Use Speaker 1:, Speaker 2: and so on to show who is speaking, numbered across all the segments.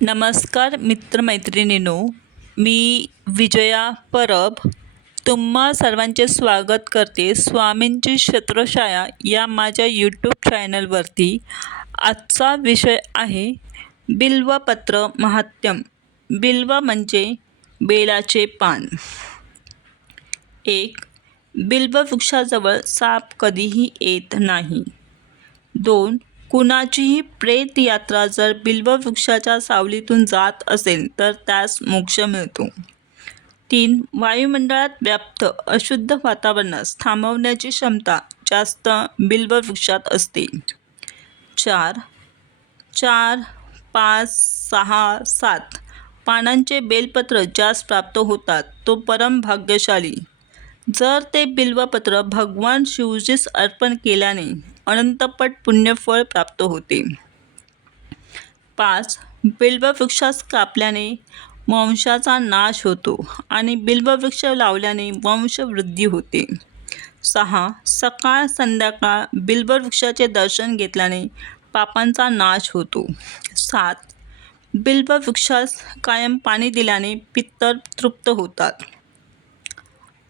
Speaker 1: नमस्कार मित्रमैत्रिणीनो मी विजया परब तुम्हा सर्वांचे स्वागत करते स्वामींची छत्रछाया या माझ्या यूट्यूब चॅनलवरती आजचा विषय आहे बिल्वपत्र महात्म्यम. बिल्व म्हणजे बेलाचे पान. एक बिल्व वृक्षाजवळ साप कधीही येत नाही. दोन कुणाचीही प्रेत यात्रा जर बिल्ववृक्षाच्या सावलीतून जात असेल तर त्यास मोक्ष मिळतो. तीन वायुमंडळात व्याप्त अशुद्ध वातावरणास थांबवण्याची क्षमता जास्त बिल्ववृक्षात असते. चार चार पाच सहा सात पानांचे बेलपत्र ज्यास प्राप्त होतात तो परम भाग्यशाली. जर ते बिल्वपत्र भगवान शिवजीस अर्पण केल्याने अनंतपट पुण्यफळ प्राप्त होते. पाच बिल्ववृक्षास कापल्याने वंशाचा नाश होतो आणि बिल्ववृक्ष लावल्याने वंशवृद्धी होते. सहा सकाळ संध्याकाळ बिल्ववृक्षाचे दर्शन घेतल्याने पापांचा नाश होतो. सात बिल्ववृक्षास कायम पाणी दिल्याने पित्तर तृप्त होतात.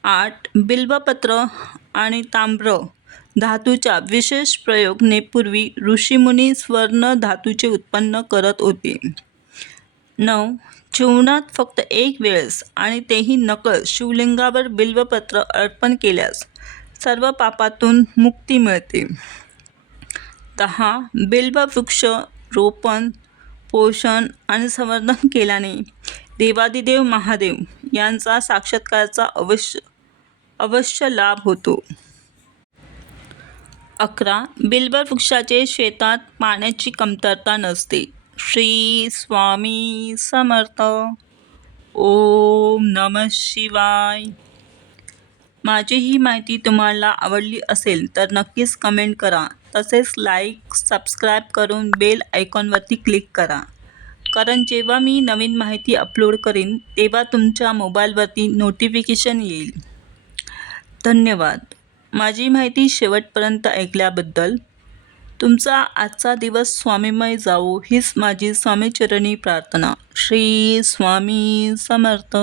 Speaker 1: आठ बिल्वपत्र आणि ताम्र धातूच्या विशेष प्रयोगने पूर्वी ऋषीमुनी स्वर्ण धातूचे उत्पन्न करत होते. नऊ जीवनात फक्त एक वेळेस आणि तेही नकळ शिवलिंगावर बिल्वपत्र अर्पण केल्यास सर्व पापातून मुक्ती मिळते. दहा बिल्ववृक्ष रोपण पोषण आणि संवर्धन केल्याने देवादिदेव महादेव यांचा साक्षात्काराचा अवश्य अवश्य लाभ होतो. अकरा. बिल्बर वृक्षाचे शेतात पाण्याची कमतरता नसते. श्री स्वामी समर्थ. ओम नम शिवाय. माझी ही माहिती तुम्हाला आवडली असेल तर नक्कीच कमेंट करा. तसेच लाईक सबस्क्राईब करून बेल आयकॉनवरती क्लिक करा. कारण जेव्हा मी नवीन माहिती अपलोड करीन तेव्हा तुमच्या मोबाईलवरती नोटिफिकेशन येईल. धन्यवाद. माझी माहिती शेवटपर्यंत ऐकल्याबद्दल तुमचा आजचा दिवस स्वामीमय जावो हीच माझी स्वामीचरणी प्रार्थना. श्री स्वामी समर्थ.